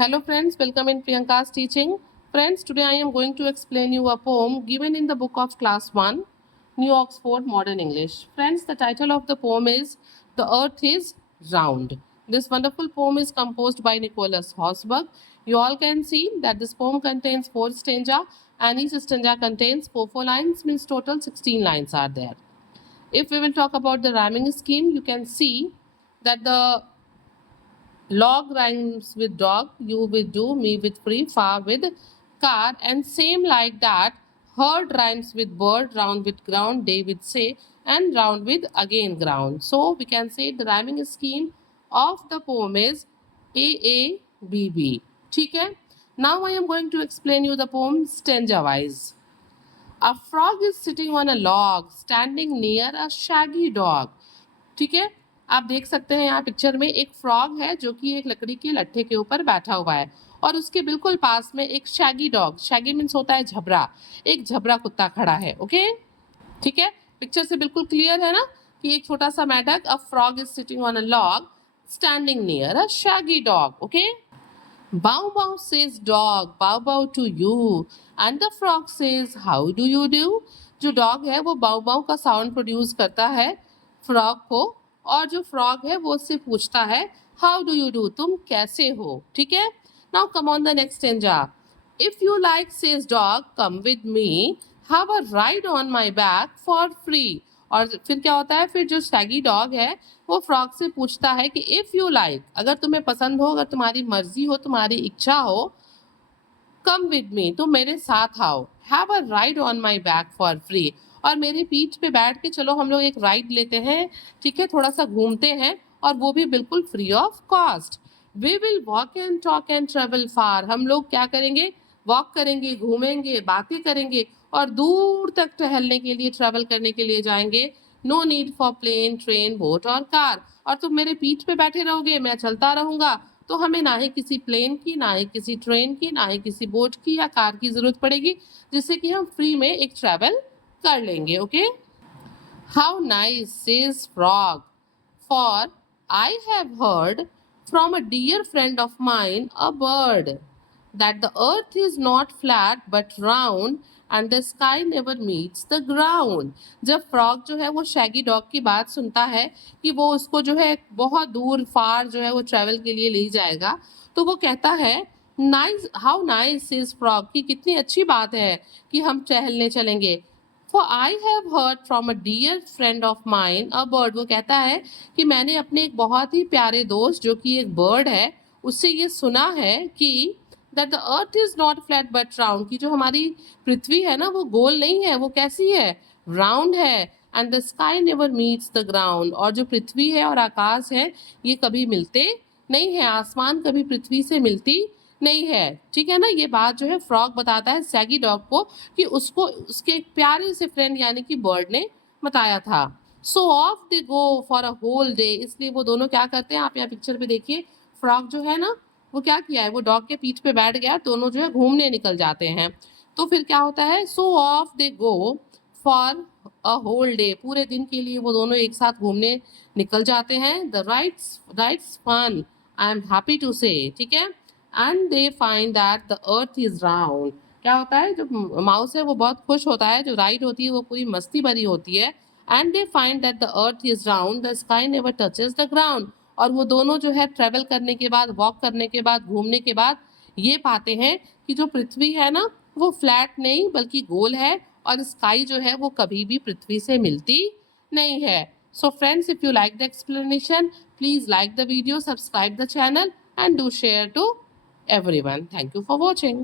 Hello friends, welcome in Priyanka's teaching. Friends, today I am going to explain you a poem given in the book of class 1, New Oxford Modern English. Friends, the title of the poem is The Earth is Round. This wonderful poem is composed by Nicholas Hossberg. You all can see that this poem contains 4 stanza and each stanza contains 4 lines, means total 16 lines are there. If we will talk about the rhyming scheme, you can see that the log rhymes with dog, you with do, me with free, far with car, and same like that. Herd rhymes with bird, round with ground, day with say, and round with again ground. So we can say the rhyming scheme of the poem is AABB. ठीक है? Now I am going to explain you the poem stanza wise. A frog is sitting on a log, standing near a shaggy dog. ठीक है, आप देख सकते हैं यहाँ picture में एक फ्रॉग है जो कि एक लकड़ी के लट्ठे के ऊपर बैठा हुआ है और उसके बिल्कुल पास में एक शैगी डॉग, शैगी मीन्स होता है झबरा, एक झबरा कुत्ता खड़ा है. ओके, ठीक है, पिक्चर से बिल्कुल क्लियर है ना कि एक छोटा सा मेंढक, a frog is sitting on a log standing near a Shaggy dog. Okay, bow bow says dog, bow bow to you, and the frog says how do you do. जो डॉग है वो बाउ बाउ का साउंड प्रोड्यूस करता है frog को, और जो फ्रॉग है वो उससे पूछता है हाउ डू यू डू, तुम कैसे हो. ठीक है, now come on the next stanza. If you like says dog come with me, have a ride on my back for free. और फिर क्या होता है, फिर जो शैगी डॉग है वो फ्रॉग से पूछता है कि इफ़ यू लाइक, अगर तुम्हें पसंद हो, अगर तुम्हारी मर्जी हो, तुम्हारी इच्छा हो, कम विद मी, तुम मेरे साथ आओ, have a ride on my back for free, और मेरी पीठ पे बैठ के चलो हम लोग एक राइड लेते हैं. ठीक है, थोड़ा सा घूमते हैं और वो भी बिल्कुल free of cost. We will walk and talk and travel far, हम लोग क्या करेंगे, वॉक करेंगे, घूमेंगे, बातें करेंगे और दूर तक टहलने के लिए, ट्रैवल करने के लिए जाएंगे. No need for plane, train, boat और कार. और तुम मेरे पीठ पे बैठे रहोगे, मैं चलता रहूंगा, तो हमें ना ही किसी प्लेन की, ना ही किसी ट्रेन की, ना ही किसी बोट की या कार की जरूरत पड़ेगी, जिससे कि हम फ्री में एक ट्रैवल कर लेंगे. Okay, how nice says frog, for I have heard from a dear friend of mine a bird that the earth is not flat but round and the sky never meets the ground. जब frog जो है वो Shaggy dog की बात सुनता है कि वो उसको जो है बहुत दूर फार जो है वो ट्रैवल के लिए ले जाएगा, तो वो कहता है nice, how nice is frog, कि कितनी अच्छी बात है कि हम टहलने चलेंगे. For I have heard from a dear friend of mine a bird, वो कहता है कि मैंने अपने एक बहुत ही प्यारे दोस्त जो कि एक बर्ड है उससे ये सुना है कि that the earth is not flat but round, की जो हमारी पृथ्वी है ना वो गोल नहीं है, वो कैसी है, राउंड है. And the sky never meets the ground, और जो पृथ्वी है और आकाश है ये कभी मिलते नहीं है, आसमान कभी पृथ्वी से मिलती नहीं है. ठीक है ना, ये बात जो है फ्रॉग बताता है सैगी डॉग को कि उसको उसके एक प्यारे से फ्रेंड यानी कि बर्ड ने बताया था. So off they go for a whole day, इसलिए वो दोनों क्या करते हैं, आप यहाँ पिक्चर पे देखिए, फ्रॉग जो है ना वो क्या किया है, वो डॉग के पीठ पे बैठ गया, दोनों जो है घूमने निकल जाते हैं. तो फिर क्या होता है, so off they go for a whole day, पूरे दिन के लिए वो दोनों एक साथ घूमने निकल जाते हैं. The rights fun, I am happy to say. ठीक है, and they find that the earth is round. क्या होता है, जो माउस है वो बहुत खुश होता है, जो राइड होती है वो पूरी मस्ती भरी होती है. And they find that the earth is round, the sky never touches the ground, और वो दोनों जो है ट्रैवल करने के बाद, वॉक करने के बाद, घूमने के बाद ये पाते हैं कि जो पृथ्वी है ना वो फ्लैट नहीं बल्कि गोल है, और स्काई जो है वो कभी भी पृथ्वी से मिलती नहीं है. So friends, if you like the explanation, please like the video, subscribe the channel and do share to everyone. Thank you for watching.